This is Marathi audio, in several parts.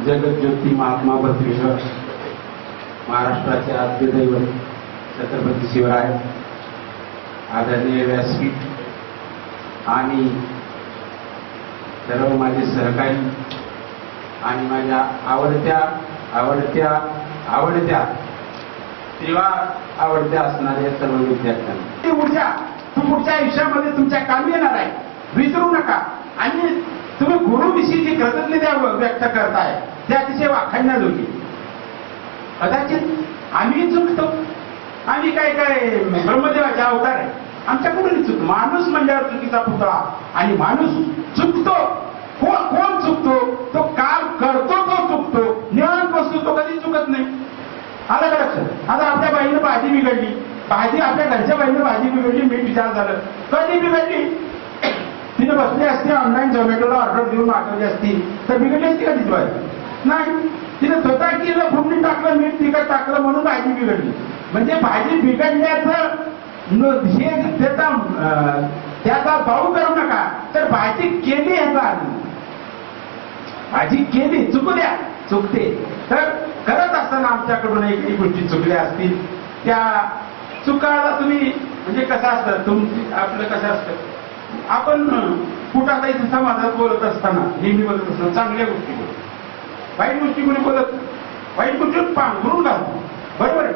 जगज्योती महात्मा बसवेश्वर, महाराष्ट्राचे आद्य दैवत छत्रपती शिवराय, आदरणीय व्यासपीठ आणि सर्व माझे सहकारी आणि माझ्या आवडत्या त्रिवार आवडत्या असणाऱ्या सर्व विद्यार्थ्यांना ती ऊर्जा पुढच्या आयुष्यामध्ये तुमच्या कामी येणार आहे, विसरू नका. आणि तुम्ही गुरुविषयी जी कृतज्ञता व्यक्त करताय ते अतिशय वाखाणण्याजोगी. कदाचित आम्ही चुकतो, आम्ही काय ब्रह्मदेवाचे अवतार आहे, आमच्याकडून चुक. माणूस म्हणल्यावर चुकीचा पुतळा, आणि माणूस चुकतो. कोण चुकतो? तो काम करतो तो चुकतो, निवांत बसतो तो कधी चुकत नाही. आलं का लक्षात? आता आपल्या बाईनं भाजी बिघडली, आपल्या घरच्या बाईनं भाजी बिघडली, मी विचार झालं कधी बिघडली? तिने बसली असती ऑनलाईन झोमॅटोला ऑर्डर देऊन मागवली असती तर बिघडली असती का तिची भाजी? नाही, तिने स्वतः केलं, फोडणी टाकलं, मीठ तिखट टाकलं म्हणून भाजी बिघडली. म्हणजे भाजी बिघडल्याचं हे त्याचा भाऊ करू नका, तर भाजी केली ह्याचा अर्थ. भाजी केली, चुकू द्या, चुकते. तर करत असताना आमच्याकडून एकही गोष्टी चुकल्या असतील, त्या चुकाला तुम्ही म्हणजे कसं असतं, आपलं कसं असतं, आपण कुठाचाही समाजात बोलत असताना नेहमी बोलत असताना चांगल्या गोष्टी बोलतो, वाईट गोष्टी कोणी बोलत, वाईट गोष्टीवर पांघरून घालतो. बरोबर आहे?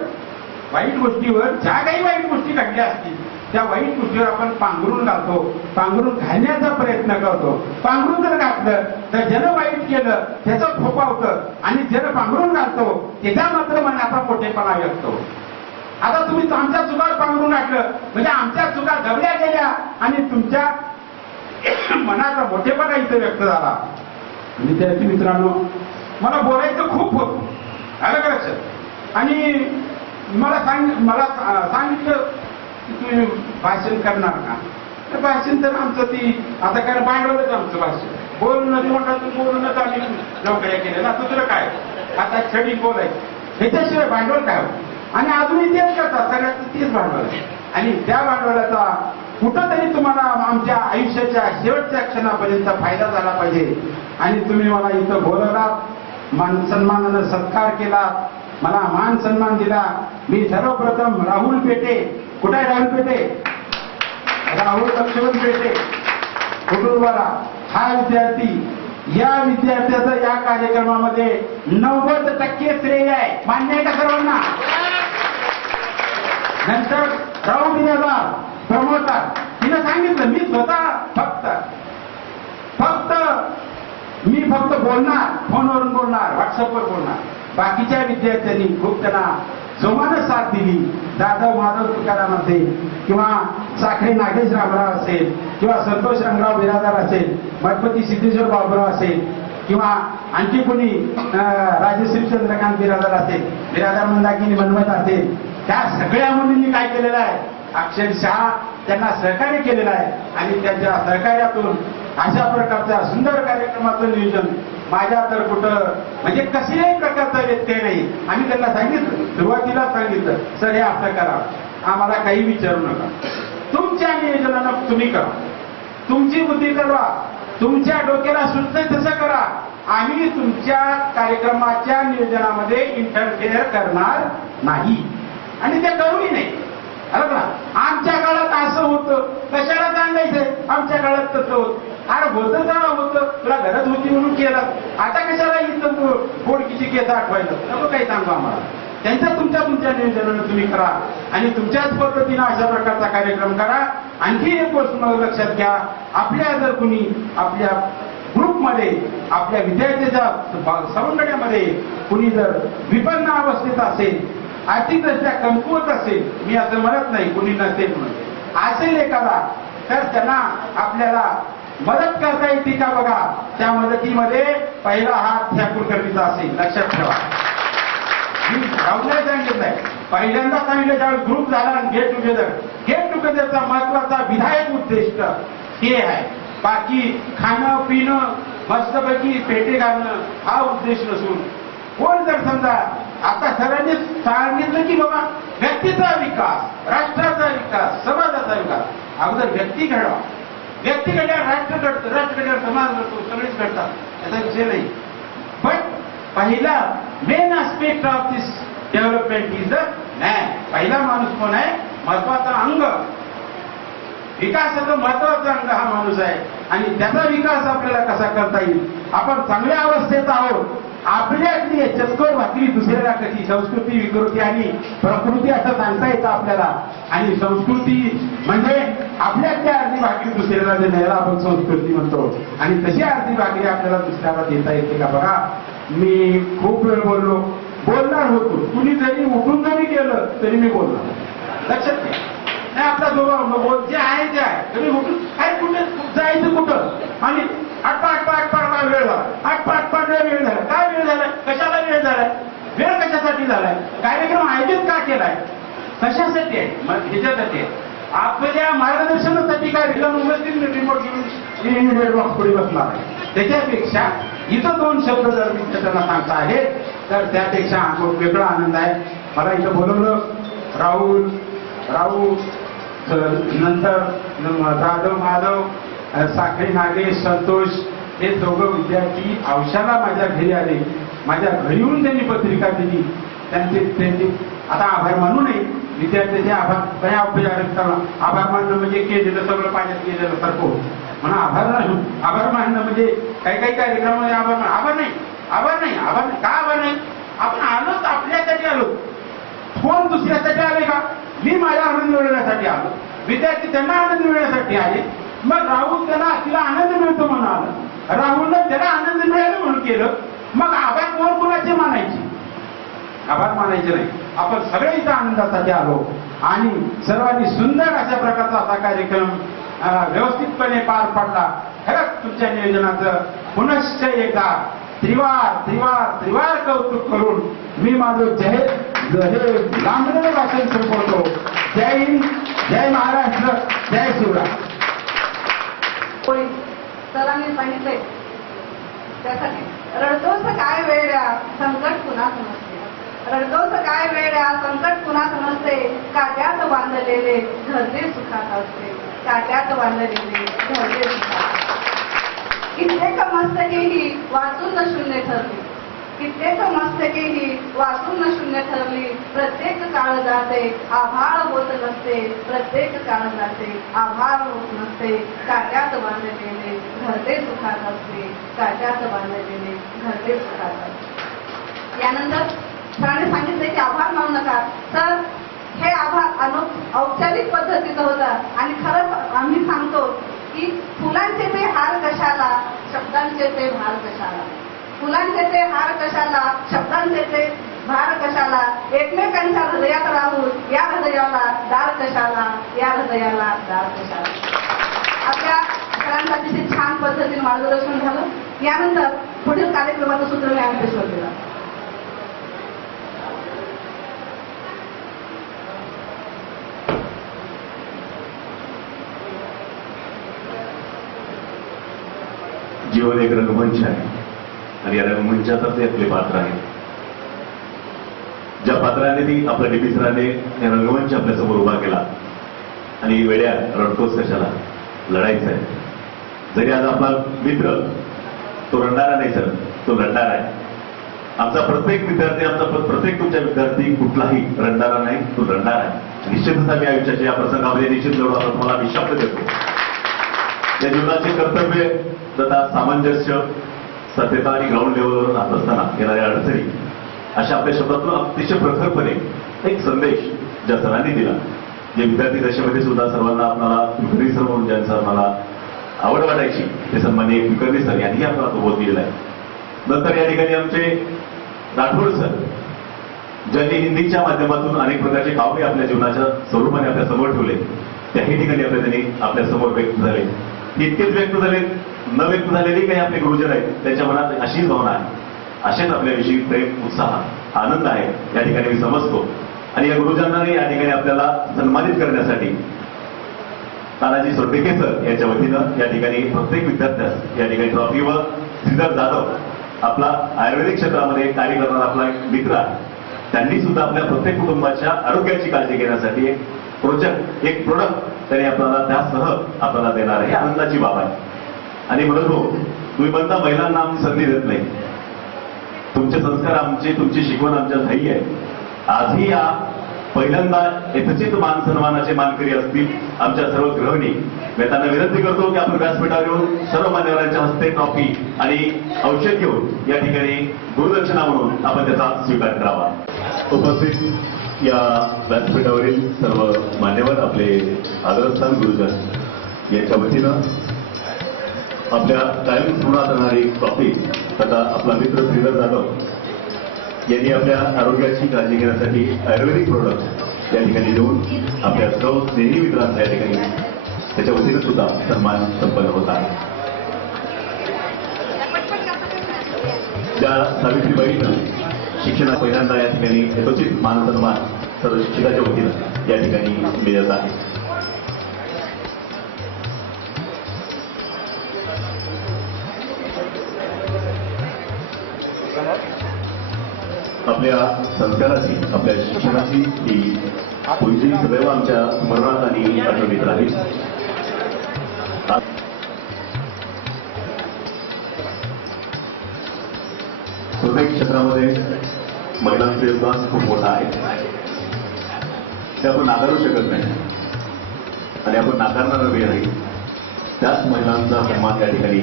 वाईट गोष्टीवर ज्या काही वाईट गोष्टी घडल्या असतील त्या वाईट गोष्टीवर आपण पांघरून घालतो, पांघरून घालण्याचा प्रयत्न करतो. पांघरून जर घातलं तर ज्यानं वाईट केलं त्याचं फोपावतं, आणि ज्यानं पांघरून घालतो त्याच्या मात्र मनाचा मोठेपणा व्यक्त होतो. आता तुम्ही आमच्या चुकावर पांघरून घातलं म्हणजे आमच्या चुका दबल्या गेल्या आणि तुमच्या मनाचा मोठेपणा इथे व्यक्त झाला. विद्यार्थी मित्रांनो, मला बोलायचं खूप होतं, आलं का लक्षात? आणि मला सांगितलं की तुम्ही भाषण करणार का? तर भाषण तर आमचं ती आता काय भांडवलच आमचं भाषण, बोलणं म्हणतात, बोलणंच आम्ही नोकऱ्या केल्या ना, तुझं काय आता छडी बोलायचं, ह्याच्याशिवाय भांडवल काय? आणि अजूनही तेच करतात, सगळ्यात तेच भांडवल. आणि त्या भांडवलाचा कुठंतरी तुम्हाला आमच्या आयुष्याच्या शेवटच्या क्षणापर्यंत फायदा झाला पाहिजे. आणि तुम्ही मला इथं बोलवलात, सन्मानानं सत्कार केला, मला मान सन्मान दिला. मी सर्वप्रथम राहुल पेटे, कुठे आहे राहुल पेटे? राहुल लक्ष्मण पेटे कुटुंबाला, हा विद्यार्थी, या विद्यार्थ्याचं या कार्यक्रमामध्ये 90% श्रेय आहे. मान्य आहे का सर्वांना? नंतर राहुल बिरादार प्रमोटर, तिने सांगितलं मी स्वतः फक्त बोलणार, फोनवरून बोलणार, व्हॉट्सअपवर बोलणार. बाकीच्या विद्यार्थ्यांनी खूप त्यांना जोमानं साथ दिली. जाधव माधव तुकाराम असेल, किंवा साखरे नागेश रामराव असेल, किंवा संतोष रंगराव बिरादार असेल, मठपती सिद्धेश्वर बाबुराव असेल, किंवा आणखी कोणी राजश्री चंद्रकांत बिरादार असेल, बिरादार मंदाकिनी मनमत असेल, त्या सगळ्या मुलींनी काय केलेलं आहे, अक्षरशः त्यांना सहकार्य केलेलं आहे. आणि त्यांच्या सहकार्यातून अशा प्रकारच्या सुंदर कार्यक्रमाचं नियोजन माझ्या तर कुठं म्हणजे कसल्याही प्रकारचा व्यत्यय नाही. आम्ही त्यांना सांगितलं, सुरुवातीला सांगितलं, सर हे असं करा, आम्हाला काही विचारू नका, तुमच्या नियोजनानं तुम्ही करा, तुमची बुद्धी करा, तुमच्या डोक्याला सुचतंय तसं करा, आम्ही तुमच्या कार्यक्रमाच्या नियोजनामध्ये इंटरफेअर करणार नाही. आणि ते करूही नाही. अरे ना, आमच्या काळात असं होतं, कशाला सांगायचंय, आमच्या काळात तसं होतं. अरे होतं का होतं, तुला गरज होती म्हणून केलं, आता कशाला इथं बोडकीची केस आठवायला नको, काही सांगू आम्हाला. त्यांच्या तुमच्या नियोजनानं तुम्ही करा, आणि तुमच्याच पद्धतीनं अशा प्रकारचा कार्यक्रम करा. आणखी एक गोष्ट मला लक्षात घ्या, आपल्या जर कुणी आपल्या ग्रुपमध्ये, आपल्या विद्यार्थ्याच्या सवंगड्यामध्ये कुणी जर विपन्न अवस्थेत असेल, आर्थिकदृष्ट्या कमकुवत असेल, मी असं म्हणत नाही कुणी नसेल म्हणून, असेल एखादा, तर त्यांना आपल्याला मदत करता येते का बघा. त्या मदतीमध्ये पहिला हात ह्या कुलकर्णीचा असेल, लक्षात ठेवा. मी राहुलला सांगितलंय, पहिल्यांदा सांगितलं, ज्यावेळी ग्रुप झाला गेट टुगेदरचा महत्वाचा विधायक उद्दिष्ट हे आहे. बाकी खाणं पिणं मस्तपैकी पेटे घालणं हा उद्देश नसून, कोण जर समजा आता सर्वांनी सांगितलं की बाबा व्यक्तीचा विकास, राष्ट्राचा विकास, समाजाचा विकास, अगोदर व्यक्ती घडवा, व्यक्ती घडल्यावर राष्ट्र घडतं, राष्ट्र घडल्यावर समाज घडतो, सगळेच घडतात, त्याचा विषय नाही. पण पहिला main aspect of this development is the man. पहिला माणूस कोण आहे? महत्वाचा अंग, विकासाचं महत्वाचा अंग हा माणूस आहे. आणि त्याचा विकास आपल्याला कसा करता येईल? आपण चांगल्या अवस्थेत आहोत, आपल्यातली चतकोर भाकरी दुसऱ्याला कशी, संस्कृती विकृती आणि प्रकृती असं सांगता येतं आपल्याला. आणि संस्कृती म्हणजे आपल्यातल्या अर्धी भाकरी दुसऱ्याला देण्याला आपण संस्कृती म्हणतो. आणि तशी अर्धी भाकरी आपल्याला दुसऱ्याला देता येते का? बघा, मी खूप वेळ बोलणार होतो, कुणी जरी उठून जरी गेलं तरी मी बोलणार. लक्षात घ्या, नाही आपला जो जे आहे ते आहे. तरी उठून काय कुठे जायचं कुठं? आणि आटपा वेळ झाला, आटपा वेळ झाला. काय वेळ झालाय? कशाला वेळ झालाय? वेळ कशासाठी झालाय? कार्यक्रम आयोजित का केलाय? कशासाठी आहे? मग ह्याच्यासाठी आहे, आपल्या मार्गदर्शनासाठी. काय रिमोट घेऊन पुढे बसणार आहे. त्याच्यापेक्षा इथं दोन शब्द जर मी त्यांना सांगता आहे तर त्यापेक्षा वेगळा आनंद आहे. मला इथं बोलवलं राहुल नंतर जाधव माधव, साखरे नागेश, संतोष हे दोघं विद्यार्थी औषधाला माझ्या घरी आले. माझ्या घरी येऊन त्यांनी पत्रिका दिली. त्यांचे आता आभार मानू नये, विद्यार्थ्याचे आभार मानणं म्हणजे केलेलं सगळं पाण्यात गेलेलं सारखं म्हणा. आभार मानणं म्हणजे काही कार्यक्रमामध्ये आभार नाही. का आभार नाही? आपण आलो तर आपल्यासाठी आलो. कोण दुसऱ्यासाठी आले का? मी माझा आनंद मिळवण्यासाठी आलो, विद्यार्थी त्यांना आनंद मिळवण्यासाठी आले. मग राहुल तिला आनंद मिळतो म्हणून आलं, राहुलनं त्याला आनंद मिळाला म्हणून केलं. मग आभार कोण कोणाचे मानायचे? आभार मानायचे नाही. आपण सगळे इथं आनंदासाठी आलो आणि सर्वांनी सुंदर अशा प्रकारचा असा कार्यक्रम व्यवस्थितपणे पार पडला. खरंच तुमच्या नियोजनाचं पुनश्च एकदा त्रिवार कौतुक करून मी माझं लांबलेलं भाषण संपवतो. जय हिंद, जय महाराष्ट्र, जय शिवराय. सरांनी सांगितलंय त्यासाठी रडतोस काय वेड्या संकट पुन्हा समजते. रडतोस काय वेड्या संकट पुन्हा समजते. काट्यात बांधलेले घरचे सुखात असते. काट्यात बांधलेले घरचे सुखात. कित्येक मस्तकेही वाचून न शून्य ठरली. कित्येक मस्तकेही वाचून न शून्य ठरली. प्रत्येक काळ जाते आभाळ होत नसते. प्रत्येक काळ जाते आभाळ होत नसते. काट्यात बांधलेले घरचे सुखात असते. काट्यात बांधलेले घरचे सुखात असते. यानंतर सरांनी सांगितले की आभार मानू नका. तर हे आभार औपचारिक पद्धतीचं होतं. आणि खरंच आम्ही सांगतो की फुलांचे ते हार कशाला, शब्दांचे ते भार कशाला. फुलांचे ते हार कशाला, शब्दांचे ते भार कशाला. एकमेकांच्या हृदयात राहून या हृदयाला दार कशाला, या हृदयाला दार कशाला. आपल्या सरांचं अतिशय छान पद्धतीने मार्गदर्शन झालं. यानंतर पुढील कार्यक्रमाचं सूत्र मी आम्ही पेशवर दिला. जीवन एक रंगमंच आहे आणि या रंगमंचातच ते आपले पात्र आहे. ज्या पात्राने ती आपल्या डीपी सरांनी या रंगमंच आपल्यासमोर उभा केला आणि वेड्या रडतोस कशाला, लढायचं आहे. जरी आज आपला मित्र तो रडणारा नाही सर, तो लढणारा आहे. आमचा प्रत्येक विद्यार्थी, आमचा प्रत्येक तुमच्या विद्यार्थी कुठलाही रडणारा नाही, तो लढणार आहे. निश्चितच आम्ही आयुष्याच्या या प्रसंगामध्ये निश्चित लढू आपण तुम्हाला मी शब्द देतो. या जीवनाचे कर्तव्य तथा सामंजस्य, सत्यता आणि ग्राउंड लेवलवर राहत असताना येणाऱ्या अडचणी अशा आपल्या शब्दातून अतिशय प्रखरपणे एक संदेश ज्या सरांनी दिला, जे विद्यार्थी दशेमध्ये सुद्धा सर्वांना आपल्याला कुलकर्णी सर म्हणून ज्यांचा मला आवड वाटायची ते सन्माननीय कुलकर्णी सर यांनी आपल्याला तो बोध दिलेला आहे. नंतर या ठिकाणी आमचे राठोड सर, ज्यांनी हिंदीच्या माध्यमातून अनेक प्रकारचे काव्य आपल्या जीवनाच्या स्वरूपाने आपल्या समोर ठेवले, त्याही ठिकाणी त्यांनी आपल्या समोर व्यक्त झाले. इतकेच व्यक्त झाले, न व्यक्त झालेली काही आपले गुरुजन आहेत, त्यांच्या मनात अशीच भावना आहे, असेच आपल्याविषयी प्रेम, उत्साह, आनंद आहे या ठिकाणी मी समजतो. आणि या गुरुजनांनी या ठिकाणी आपल्याला सन्मानित करण्यासाठी तानाजी सोटेके सर यांच्या वतीनं या ठिकाणी प्रत्येक विद्यार्थ्यास या ठिकाणी ट्रॉफी व श्रीधर जाधव आपला आयुर्वेदिक क्षेत्रामध्ये कार्य करणारा आपला एक मित्र आहे, त्यांनी सुद्धा आपल्या प्रत्येक कुटुंबाच्या आरोग्याची काळजी घेण्यासाठी एक प्रोजेक्ट, एक प्रोडक्ट त्यांनी आपल्याला त्यासह आपल्याला देणार आहे. आनंदाची बाब आहे. आणि म्हणून तुम्ही म्हणता महिलांना आम्ही संधी देत नाही, तुमचे संस्कार आमचे, तुमची शिकवण आमच्या ठायी आहे. आजही या पहिल्यांदा यथोचित मान सन्मानाचे मानकरी असतील आमच्या सर्व गृहिणी. मी त्यांना विनंती करतो की आपण व्यासपीठावर येऊन सर्व मान्यवरांच्या हस्ते ट्रॉफी आणि औषध घेऊन या ठिकाणी गुरुदक्षिणा म्हणून आपण त्याचा स्वीकार करावा. उपस्थित या व्यासपीठावरील सर्व मान्यवर, आपले आदरस्थान गुरुजन यांच्या वतीनं आपल्या कायम स्मरणात राहणारी ट्रॉफी तथा आपला मित्र श्रीधर जाधव यांनी आपल्या आरोग्याची काळजी घेण्यासाठी आयुर्वेदिक प्रोडक्ट या ठिकाणी देऊन आपल्या सर्व स्नेही मित्रांचा या ठिकाणी त्याच्या वतीनं सुद्धा सन्मान संपन्न होत आहे. त्या सावित्रीबाईंना शिक्षणा पहिल्यांदा या ठिकाणी यथोचित मान सन्मान सर्व शिक्षकाच्या वतीनं या ठिकाणी मिळत आहे. आपल्या संस्काराची, आपल्या शिक्षणाची ही पूर्वी सदैव आमच्या स्मरणात आणि आठवणीत राहील. प्रत्येक क्षेत्रामध्ये महिलांचे योगदान खूप मोठं आहे. ते आपण नाकारू शकत नाही आणि आपण नाकारणार नाही. त्याच महिलांचा सन्मान या ठिकाणी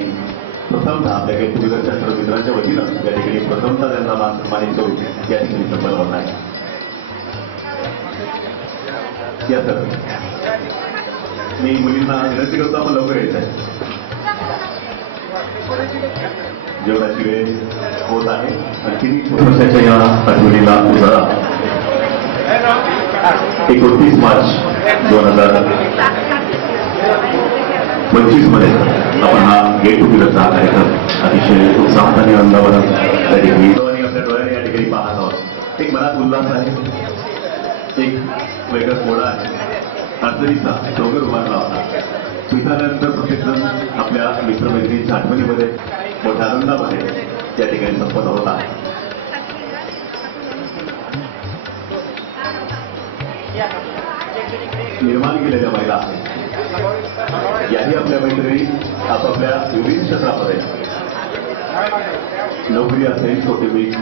प्रथमतः आपल्या गेट टुगेदरच्या सर्व मित्रांच्या वतीनं या ठिकाणी प्रथमतः त्यांना मान सन्मानित करून या ठिकाणी संपन्न होत आहे. या सर मी मुलींना विनंती करतो आपण लवकर यायचं आहे. जेवणाची वेळ होत आहे. आणखी वर्षाच्या या आठवणीला उजाळा 29 मार्च 2025 मध्ये आपण हा गेट टुगेदरचा कार्यक्रम अतिशय उत्साहात आणि आनंदावर त्या ठिकाणी आपल्या डोळ्याने या ठिकाणी पाहत आहोत. एक मनात उल्हास आहे, एक वेगळा कोडा आहे. अडचणीचा डोंगर उभारला होता. स्वीकारल्यानंतर प्रत्येकजण आपल्या मित्रमैत्रिणींच्या आठवणीमध्ये मोठ्या आनंदामध्ये या ठिकाणी संपन्न होत आहे. निर्माण केलेल्या महिला आहेत. याही आपल्या मैत्रिणी आपापल्या विविध क्षेत्रामध्ये नोकरी असेल, कौटुंबिक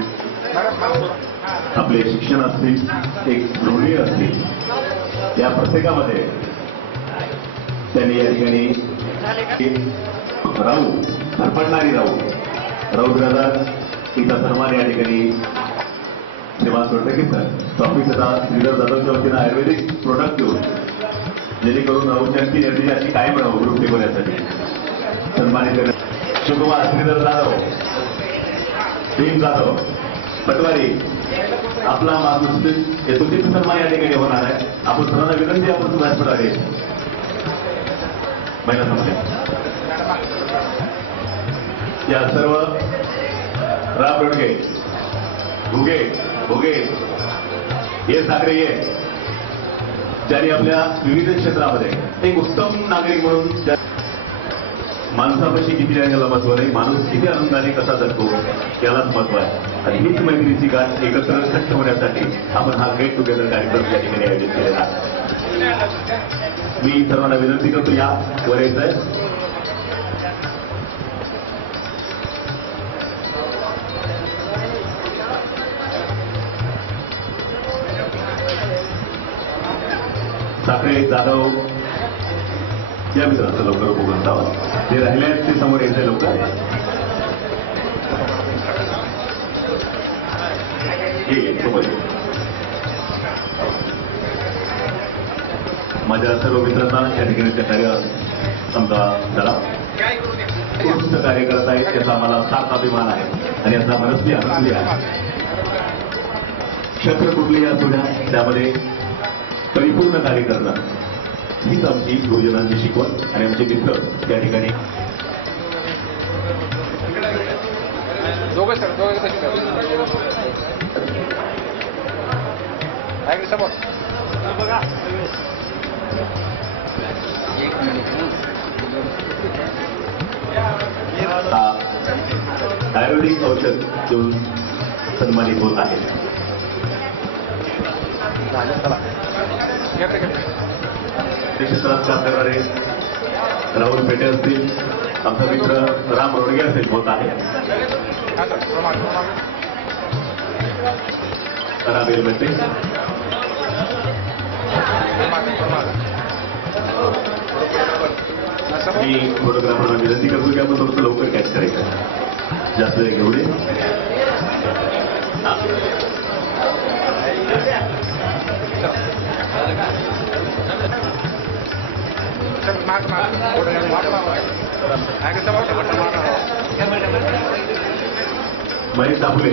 आपले शिक्षण असतील, एक गृहिणी असतील, या प्रत्येकामध्ये त्यांनी या ठिकाणी राहू धडपडणारी राऊत दादा तिचा सन्मान या ठिकाणी श्रीमान सोडकेसर ट्रॉफी तथा श्रीधर जाधवच्या वतीनं आयुर्वेदिक प्रोडक्ट देऊन जेणेकरून राऊतची एनर्जी अशी कायम राहू ग्रुप टिकवण्यासाठी सन्मानित करण्यात शुभकुमार श्रीधर जाधव, टीम जाधव पटवारी आपला माणूस यथोचित सन्मान या ठिकाणी होणार आहे. आपण सर्वांना विनंती आपण व्यासपीठावर महिला समजल्या या सर्व राम रोडगे भुगे भोगे ये साखरे ये ज्यांनी आपल्या विविध क्षेत्रामध्ये एक उत्तम नागरिक म्हणून माणसापाशी किती याला महत्व नाही, माणूस किती आनंदाने कसा जगतो यालाच महत्व आहे. आणि हीच मैत्रीची गाठ एकत्र घट्ट होण्यासाठी आपण हा गेट टुगेदर कार्यक्रम या ठिकाणी आयोजित केलेला आहे. मी सर्वांना विनंती करतो या वर यायचं आहे. साखरे जाधव या मित्रांचं लवकर उपक्रम जावा. जे राहिले आहेत ते समोर यायचे लवकर. माझ्या सर्व मित्रांना या ठिकाणी त्या कार्यात आमचा झाला उत्कृष्ट कार्य करत आहेत त्याचा आम्हाला सार्थ अभिमान आहे आणि याचा मनस्वी आनंद आहे. क्षेत्र कुठलेही असू द्या त्यामध्ये परिपूर्ण कार्य करणं हीच आमची गुरुजनांची शिकवण आणि आमचे मित्र त्या ठिकाणी आयुर्वेदिक औषध देऊन सन्मानित होत आहे. क्षेत्रात काम करणारे राहुल पेटे असतील, आमचा मित्र राम रोडगे असेल होत आहे. राबेल म्हणते मी फोटोग्राफरला विनंती करतो की आपण थोडंसं लवकर कॅच करायचं जास्त घेऊ दे महेश दापुले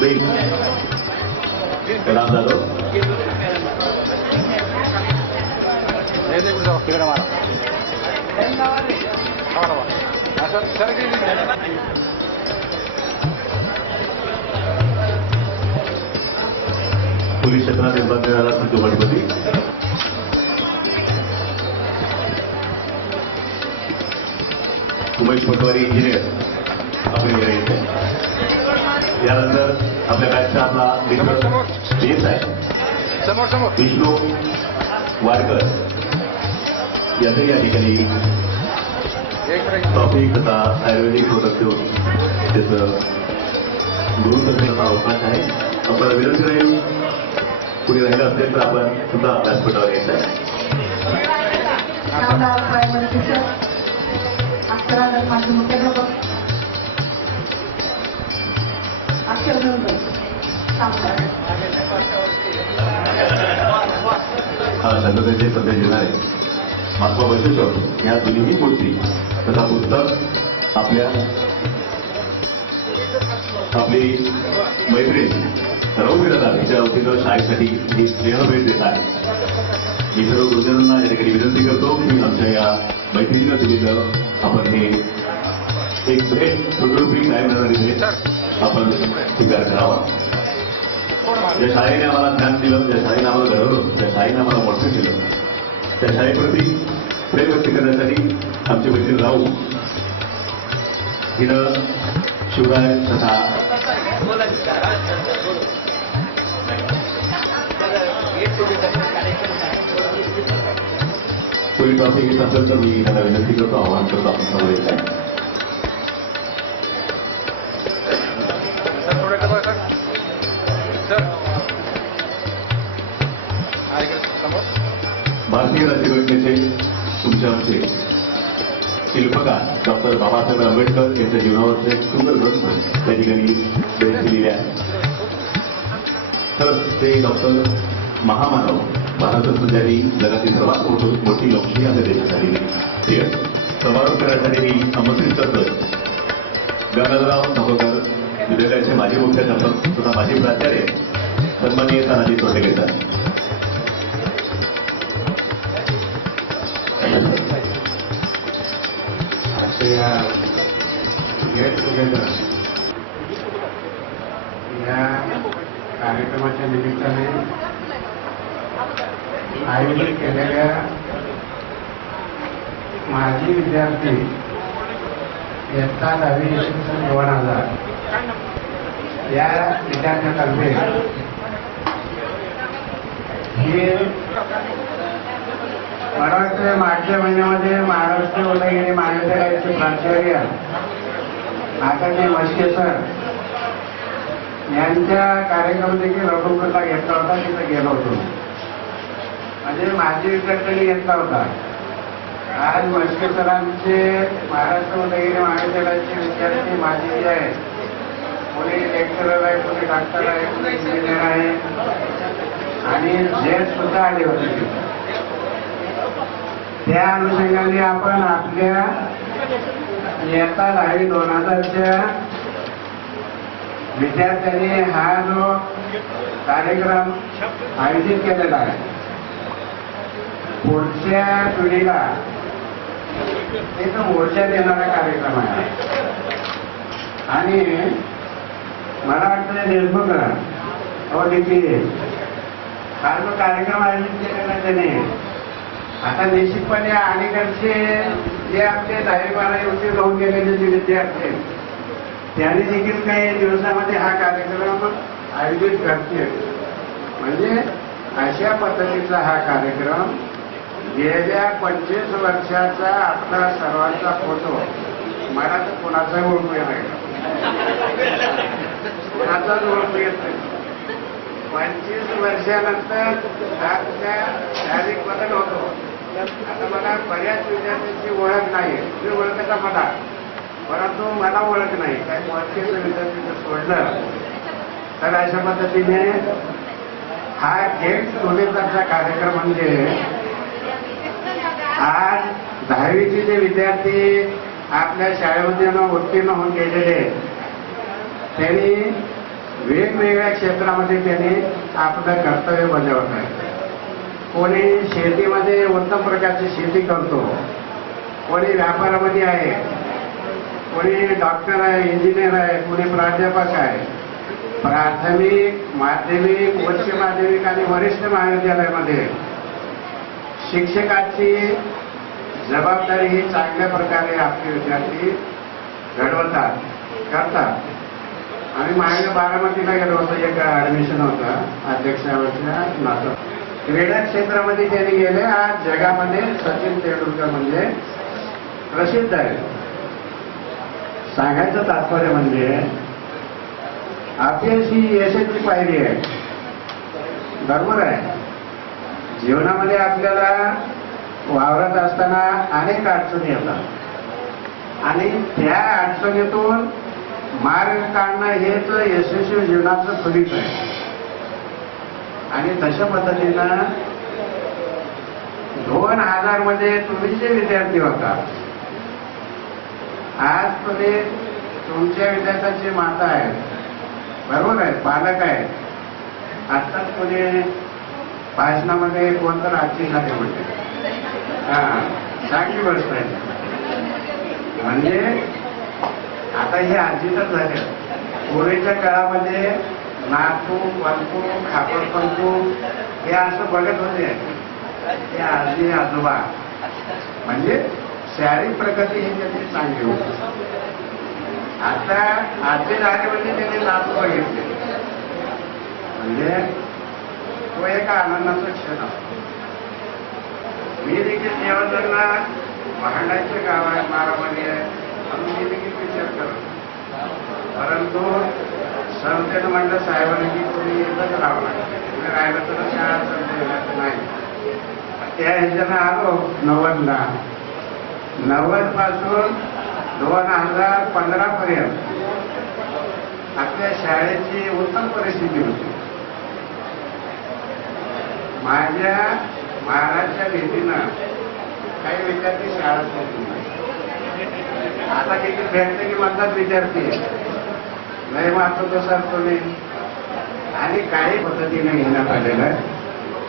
बेन राम जाधव तिकडे मारा सर पोलीस क्षेत्रात निर्माण झाला संजू गणपती उमेश पटवारी इंजिनियर आपण येथे यानंतर आपल्या बॅचचा आपला मित्र देश आहे समोर समोर विष्णू वाडकर याचंही या ठिकाणी टॉपिक तथा आयुर्वेदिक प्रोडक्ट देऊन त्याचं गुरु करण्याचा अवकाश आहे आपल्याला विनंती राहील कुणी राहिलं असेल तर आपण सुद्धा व्यासपीठावर यायचं आहे माझे मुख्याध्यापक अक्षर हा संघटनेचे सध्या देणारे महात्मा बसवेश्वर या दोन्हीही मूर्ती तथा पुस्तक आपली मैत्रीण रवू विरादार यांच्या वतीनं शाळेसाठी ही स्नेह भेट देत आहे मी सर्व गुरुजनांना या ठिकाणी विनंती करतो की आमच्या या मैत्रिणीनं दिलेलं आपण हे एक भेट स्वरूपी कायम राहणारी भेट आपण स्वीकार करावा ज्या शाळेने आम्हाला ज्ञान दिलं ज्या शाळेने आम्हाला घडवलं ज्या शाळेने आम्हाला मोठं केलं त्या शाळेप्रती प्रेम व्यक्त करण्यासाठी आमची मैत्रीण राहू हिनं शिवराय तथा कोणी ट्रॉफी घेत असेल तर मी त्यांना विनंती करतो आवाहन करतो आपण समोर येत आहे भारतीय राज्यघटनेचे तुमच्या आमचे शिल्पकार डॉक्टर बाबासाहेब आंबेडकर यांच्या जीवनावरचे एक सुंदर ग्रंथ त्या ठिकाणी दिलेले आहे तर ते डॉक्टर महामानव भारतरत्न ज्यांनी जगातील सर्वात मोठी लोकशाही आपल्या देशात झालेली ठीक आहे समारोप करण्यासाठी मी आमंत्रित करतोय गंगाधरराव नवकर विद्यालयाचे माजी मुख्याध्यापक तथा माजी प्राचार्य सन्माननीय तानाजी तोटेकर गेट टुगेदर या कार्यक्रमाच्या निमित्ताने आयोजित केलेल्या माजी विद्यार्थी इयत्ता 10वी इसवी सन 2000 या विद्यार्थ्यातर्फे हे मला वाटतं मागच्या महिन्यामध्ये महाराष्ट्र उदयगिरी महाविद्यालयाचे प्राचार्य आकाशजी मस्के सर यांच्या कार्यक्रम देखील रघुकरला घेतला होता तिथं गेलो होतो म्हणजे माझे विद्यार्थ्यांनी घेतला होता आज मस्के सरांचे महाराष्ट्र उदयगिरी महाविद्यालयाचे विद्यार्थी माझे जे आहेत कोणी लेक्चरर आहे कोणी डॉक्टर आहे कोणी इंजिनियर आहे आणि जेट सुद्धा आले होते त्या अनुषंगाने आपण आपल्या इयत्ता 10वी 2000च्या विद्यार्थ्यांनी हा जो कार्यक्रम आयोजित केलेला आहे पुढच्या पिढीला एक मोर्चा देणारा कार्यक्रम आहे आणि मला वाटतं देशमुख हा जो कार्यक्रम आयोजित केलेला त्याने आता निश्चितपणे अलीकडचे जे आमचे 10वी 12वी उत्तीर्ण होऊन गेलेले जे विद्यार्थी आहेत त्यांनी देखील काही दिवसामध्ये हा कार्यक्रम आयोजित करतील म्हणजे अशा पद्धतीचा हा कार्यक्रम गेल्या 25 वर्षाचा आपला सर्वांचा फोटो मला तर कोणाचाही उपयोग नाही हातात ओळखू येत नाही. 25 वर्षानंतर आपल्या शारीरिक बदल होतो. आता मला बऱ्याच विद्यार्थ्यांची ओळख नाही. तुम्ही ओळखता मला, परंतु मला ओळख नाही. काही मोजकेच विद्यार्थी जर सोडलं तर अशा पद्धतीने हा गेट टुगेदरचा कार्यक्रम म्हणजे आज 10वीचे जे विद्यार्थी आपल्या शाळेमध्ये उत्तीर्ण होऊन गेलेले त्यांनी वेगवेगळ्या क्षेत्रामध्ये त्यांनी आपलं कर्तव्य बजावत आहे. कोणी शेतीमध्ये उत्तम प्रकारची शेती करतो, कोणी व्यापारामध्ये आहे, कोणी डॉक्टर आहे, इंजिनियर आहे, कोणी प्राध्यापक आहे. प्राथमिक, माध्यमिक, उच्च माध्यमिक आणि वरिष्ठ महाविद्यालयामध्ये शिक्षकाची जबाबदारी ही चांगल्या प्रकारे आपले विद्यार्थी घडवतात, करतात. आम्ही मागे बारामतीला गेलो होतो, एक ऍडमिशन होतं अध्यक्षाच्या नातं. क्रीडा क्षेत्रामध्ये त्यांनी गेले. आज जगामध्ये सचिन तेंडुलकर म्हणजे प्रसिद्ध आहे. सांगायचं तात्पर्य म्हणजे अपयश ही यशाची पायरी आहे. बरोबर आहे. जीवनामध्ये आपल्याला वावरत असताना अनेक अडचणी येतात आणि त्या अडचणीतून मार्ग काढणं हेच यशस्वी जीवनाचं फलित आहे. आणि तशा पद्धतीनं 2000 मध्ये तुम्ही जे विद्यार्थी होता, आज तुम्ही तुमच्या विद्यार्थ्यांची माता आहेत, बरोबर आहे, पालक आहेत. आत्ताच कोणी भाषणामध्ये कोणतं आजी झाले म्हणजे चांगली गोष्ट आहे. म्हणजे आता हे आजी तर झाले. पूर्वीच्या काळामध्ये नातू, पंतू, खापर पंतू हे असं बघत होते. हे आजी आजोबा म्हणजे शारीरिक प्रगती ही त्याची चांगली होती. आता आजी झाले म्हणजे त्यांनी नातू बघितले म्हणजे तो एक आनंदाचा क्षण असतो. मी देखील देवजणला भांडायचं गाव आहे, बारामती आहे, म्हणून मी देखील विचार करतो. परंतु संस्थेनं म्हणलं साहेबांनी की तुम्ही इथंच राहावं लागतं, तुम्ही राहिलं तर शाळा संस्थेला नाही. त्या ह्याच्यानं आलो 90ला. 90 पासून 2015 पर्यंत आपल्या शाळेची उत्तम परिस्थिती होती. माझ्या महाराजच्या भीतीनं काही विद्यार्थी शाळा सोडून आता देखील भेटले की म्हणतात विद्यार्थी नाही महत्व सर तुम्ही. आणि काही पद्धतीने घेण्यात आलेलं आहे.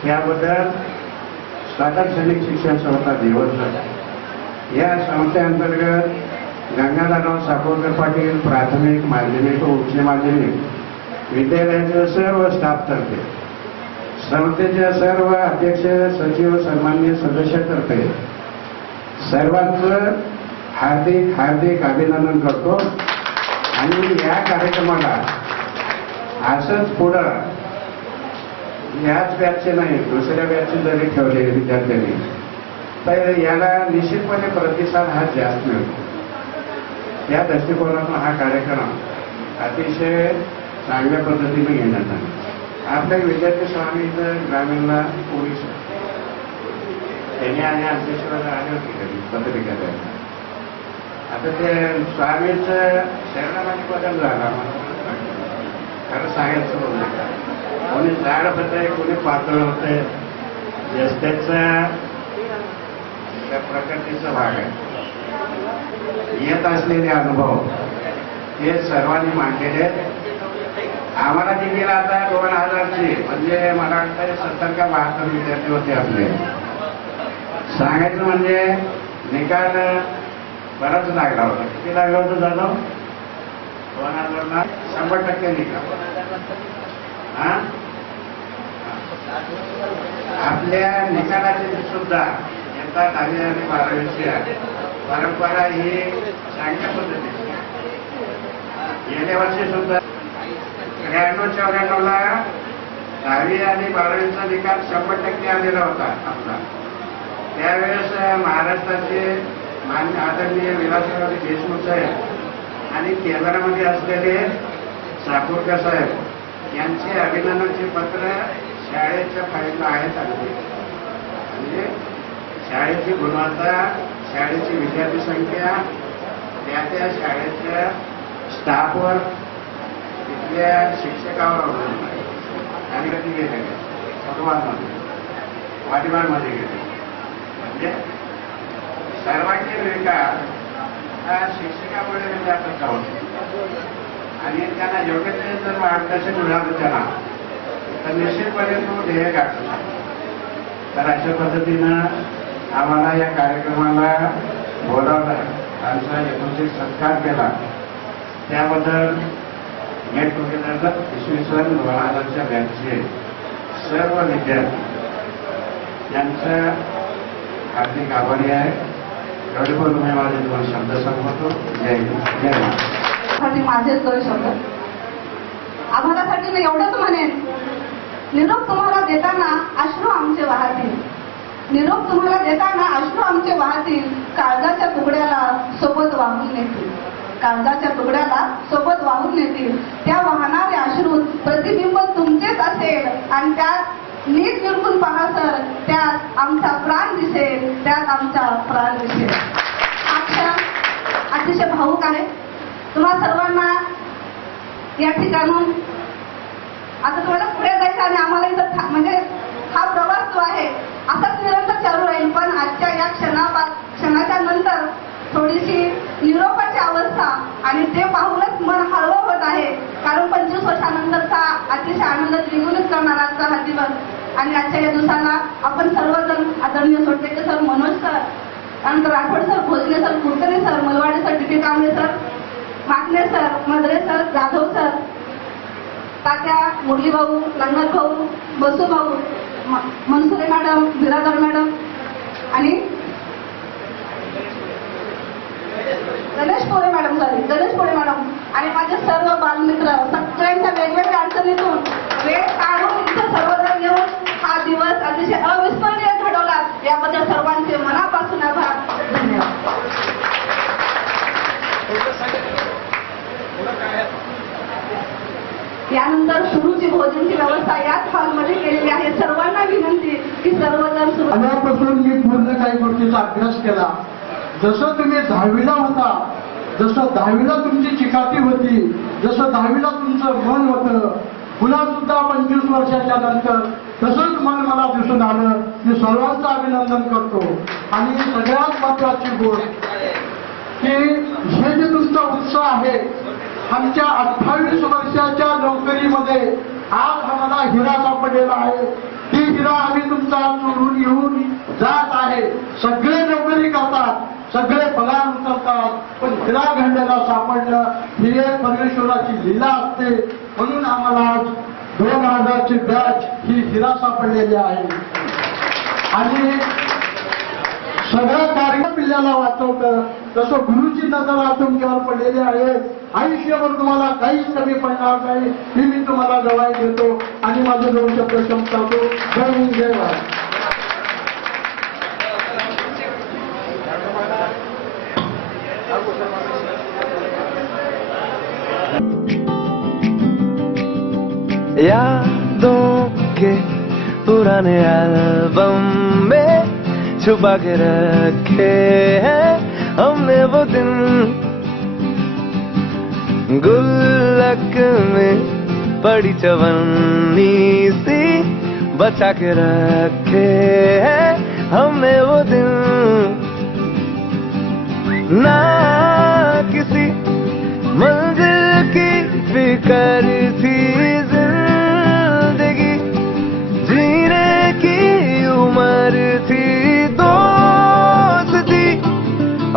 त्याबद्दल सादर सैनिक शिक्षण संस्था दिवस या संस्थेअंतर्गत गंगाधरराव साकोरकर पाटील प्राथमिक, माध्यमिक व उच्च माध्यमिक विद्यालयाच्या सर्व स्टाफतर्फे, संस्थेच्या सर्व अध्यक्ष, सचिव, सन्माननीय सदस्यातर्फे सर्वांचं हार्दिक हार्दिक अभिनंदन करतो. आणि या कार्यक्रमाला असंच पुढं याच बॅचचे नाही, दुसऱ्या बॅचचे जरी ठेवले विद्यार्थ्यांनी तर याला निश्चितपणे प्रतिसाद हा जास्त मिळतो. त्या दृष्टिकोनातून हा कार्यक्रम अतिशय चांगल्या पद्धतीने घेण्यात आला. आपल्या विद्यार्थी स्वामी इथं ग्रामीणला पोलीस त्यांनी आणि अध्यक्षाला आले होते कधी पत्रिका द्यायला. आता ते स्वामीचं शहरामध्ये बदल झाला. खरं सांगायचं बोललं, कोणी झाड होतंय, कोणी पातळ होतंय, रस्त्याचा त्या प्रकृतीचा भाग आहे. येत असलेले अनुभव हे सर्वांनी मांडलेले आहेत. आम्हाला देखील आता 2000ची म्हणजे मला वाटतं 70 का 72 विद्यार्थी होते आपले. सांगायचं म्हणजे निकाल बराच लागला होता. किती लागला होतं जाधव? 2000ला 100% निकाल. आपल्या निकालाची सुद्धा इयत्ता 10वी आणि 12वीची परंपरा ही चांगल्या पद्धतीची. गेल्या वर्षी सुद्धा 93-94ला 10वी आणि 12वीचा निकाल 100% आलेला होता आपला. त्यावेळेस महाराष्ट्राचे मान्य आदरणीय विलासराव देशमुख साहेब आणि केंद्रामध्ये असलेले चाकूरकर साहेब यांचे अभिनंदनाचे पत्र शाळेच्या फाईलला आहेत अगदी. म्हणजे शाळेची गुणवत्ता, शाळेची विद्यार्थी संख्या, त्या शाळेच्या स्टाफवर, तिथल्या शिक्षकावर अवलंबून आहे. आणि कधी गेले वाटीवारमध्ये गेले. म्हणजे सर्वांगीण विकास हा शिक्षकामुळे विद्यार्थ्यांचा होतो. आणि त्यांना योग्य ते जर मार्गदर्शन मिळालं त्यांना तर निश्चितपणे तो ध्येय गाठू शकतो. तर अशा पद्धतीनं आम्हाला या कार्यक्रमाला बोलावलं, आमचा यथोचित सत्कार केला, त्याबद्दल गेट टुगेदरला इसवी सन 2000च्या बॅचचे सर्व विद्यार्थी यांचा हार्दिक आभारी आहे. एवढे पण मी माझे 2 शब्द सांगतो. जय हिंद, जय महाराष्ट्र. माझेच 2 शब्द आम्हालासाठी मी एवढंच म्हणेन, निरोप तुम्हाला देताना अश्रू आमचे वाहतील, निरोप तुम्हाला देताना अश्रू आमचे वाहतील, काळजाच्या तुकड्याला सोबत वाहून नेतील, काळजाच्या तुकड्याला सोबत वाहून नेतील. त्या वाहणारे अश्रू प्रतिबिंब तुमचेच असेल आणि त्यात नीट निरखून पहा सर, त्यात आमचा प्राण दिसेल, त्यात आमचा प्राण दिसेल. अतिशय भावूक आहे. तुम्हा सर्वांना या ठिकाणून आता तुम्हाला पुढे जायचं आणि आम्हाला इथं म्हणजे हा प्रवास जो आहे असाच निरंतर चालू राहील. पण आजच्या या क्षणाच्या नंतर थोडीशी निरोपाची अवस्था आणि ते पाहूनच मन हळवं होत आहे. कारण 25 वर्षानंतरचा अतिशय आनंद द्विगुणित करणारा आजचा हा दिवस. आणि आजच्या या दिवसाला आपण सर्वजण आदरणीय सोडटेके सर, मनोज सर, त्यानंतर Rathod sir, Bhosale sir, Kulkarni sir, Malwade sir, T K Kamble sir, Makane sir, Madre sir, Jadhav sir, Tatya, Murli भाऊ, लंगर भाऊ, बसू भाऊ, मनसुरे मॅडम, बिरादर मॅडम आणि गणेश पोळे मॅडम आणि माझे सर्व बालमित्र, सगळ्यांच्या वेगवेगळ्या अडचणीतून वेळ काढून इथं सर्वजण येऊन हा दिवस अतिशय अविस्मरणीय घडवला. याबद्दल सर्वांचे मनापासून आभार. धन्यवाद. यानंतर सुरूची भोजनची व्यवस्था याच हॉलमध्ये केलेली आहे. सर्वांना विनंती की सर्वजण सुरू. आल्यापासून मी पूर्ण काही गोष्टीचा अभ्यास केला. जसं तुम्ही 10वीला होता, जसं 10वीला तुमची चिकाटी होती, जसं 10वीला तुमचं मन होतं, पुन्हा सुद्धा 25 वर्षाच्या नंतर तसंच मन मला दिसून आलं. मी सर्वांचं अभिनंदन करतो. आणि सगळ्यात महत्वाची गोष्ट की हे जे तुमचा उत्साह आहे, आमच्या 28 वर्षाच्या नोकरीमध्ये आज आम्हाला हिरा सापडलेला आहे. ती हिरा आम्ही तुमचा चोरून घेऊन जात आहे. सगळे नोकरी करतात, सगळे पगार उचलतात, पण हिरा घडलेला सापडलं ही एक परमेश्वराची लीला असते. म्हणून आम्हाला आज 2000ची बॅच ही हिरा सापडलेली आहे. आणि सगळं कार्यक्रम पिल्ल्याला वाचवतं, तसं गुरुची नजर आज तुमच्यावर पडलेली आहे. आयुष्यभर तुम्हाला काहीच कमी पडणार नाही ही मी तुम्हाला गवाही देतो आणि माझे 2 शब्द संपवतो. जय हिंद, जय भारत. यादों के पुराने एल्बम में छुपा के रखे हैं हमने वो दिन, गुल्लक में पड़ी चवन्नी सी बचा के रखे हैं हमने वो दिन. ना किसी मंजिल की फिक्र थी, जिंदगी जीने की उम्र थी, दोस्ती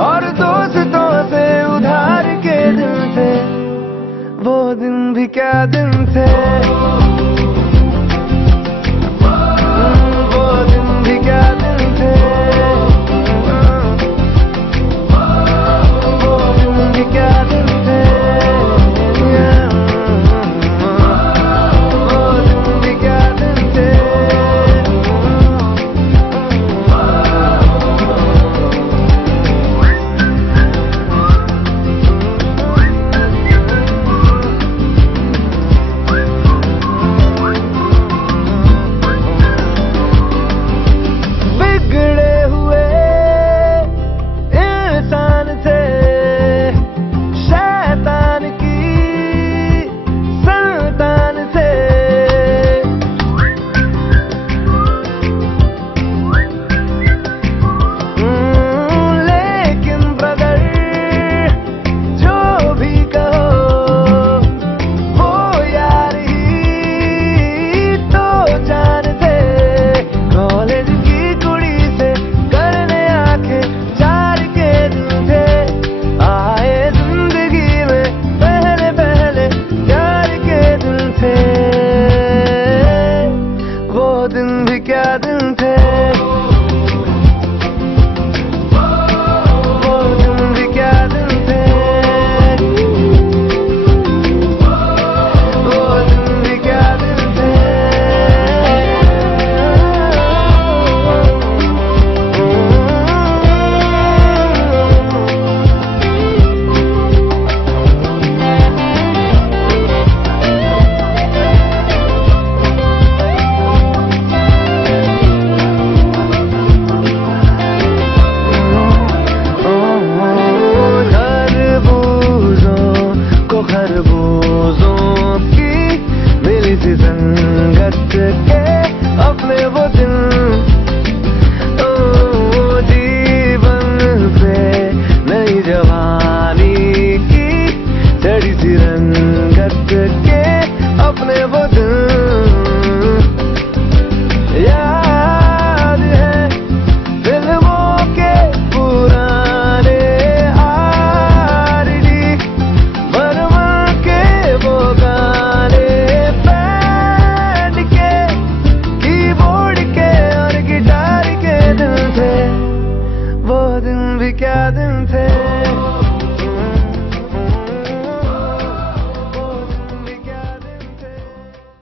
और दोस्तों से उधार के दिन थे, वो दिन भी क्या दिन थे, वो दिन भी क्या दिन थे, वो दिन भी क्या दिन थे, वो दिन भी क्या दिन थे. खरबूजों की मिली सी संगत के अपने वो दिन ओ जीवन से नई जवानी की चढ़ी सी रंगत के अपने वो दिन याद है फिल्मों के पुराने आरडी बर्मन के वो गाने बैंड के कीबोर्ड के और गिटार के दिन थे वो दिन भी क्या दिन थे